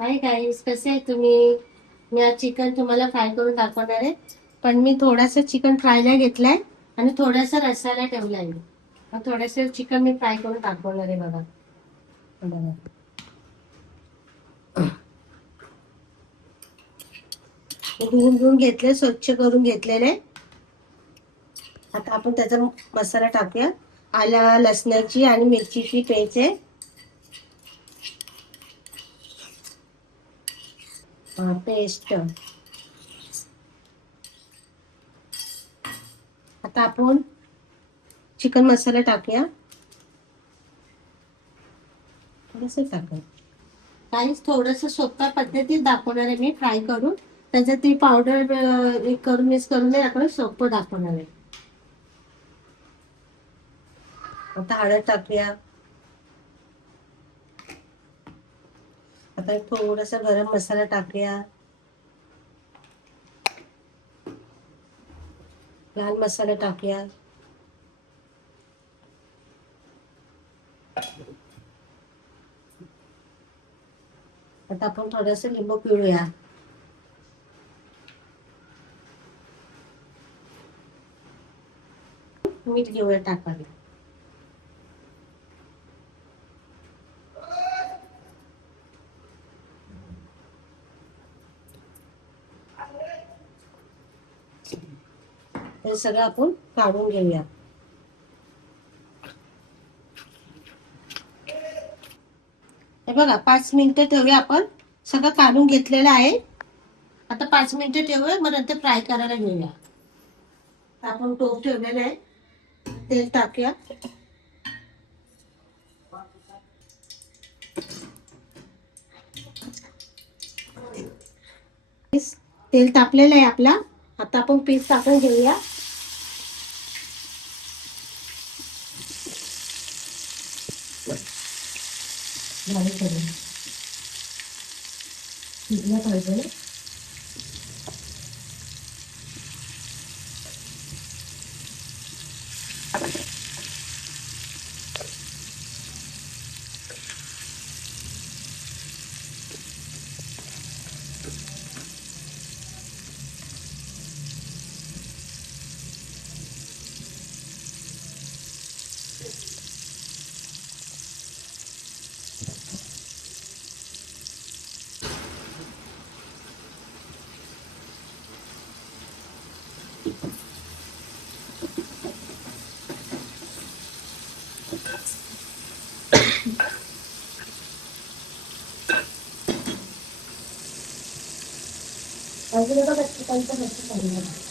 Hi guys, कसे आहे तुम्ही? मी आज चिकन तुम्हाला फ्राय करून दाखवणार आहे. पण मी थोडासा चिकन फ्रायला घेतलाय आणि थोडासा रस्साला ठेवलाय. मग थोडंसं चिकन मी फ्राय करून दाखवणार आहे. बघा बघा. धुवून धुवून घेतले, स्वच्छ करून घेतलेले. आता आपण त्याचा मसाला टाकूया. आला लसणाची आणि मिरचीची पेस्ट आहे. पेस्ट. आता आपण चिकन मसाला टाकूया. थोडंसं टाकूया. काहीच थोडंसं सोप्या पद्धतीत दाखवणार आहे मी फ्राय करून. त्याच्यात ती पावडर करून मिक्स करून नाही दाखवणार, सोपं दाखवणार आहे. आता हळद टाकूया. आता थोडासा गरम मसाला टाकूया. लाल मसाला टाकूया. आता आपण थोडंसं लिंबू पिळूया. मीठ घेऊया टाकायला. हे सगळं आपण काढून घेऊया. हे बघा, 5 मिनिटं ठेवूया आपण. सगळं काढून घेतलेलं आहे. आता 5 मिनिटं ठेवूया, मग नंतर फ्राय करायला घेऊया. आपण टोप ठेवलेला आहे. तेल टाकूया. तेल तापलेलं आहे आपला. आता आपण पीस टाकून घेऊया. शिजलं पाहिजे. अजून बघा चिकनचं कसं करायचं.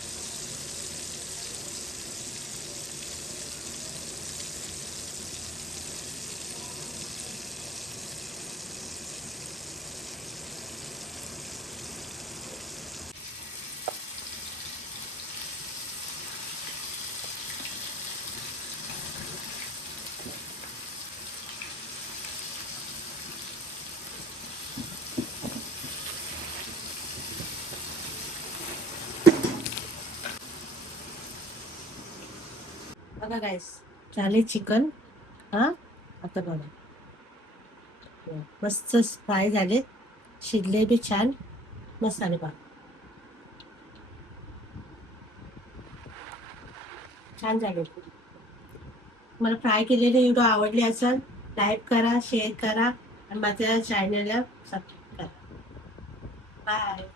बघा गाईस, झाले चिकन. हा, आता बघा मस्त फ्राय झाले. शिजले बी छान. मस्त आले बघा, छान झाले. मला फ्राय केलेले व्हिडिओ आवडले असेल, लाईक करा, शेअर करा आणि माझ्या चॅनलला सबस्क्राईब करा. बाय.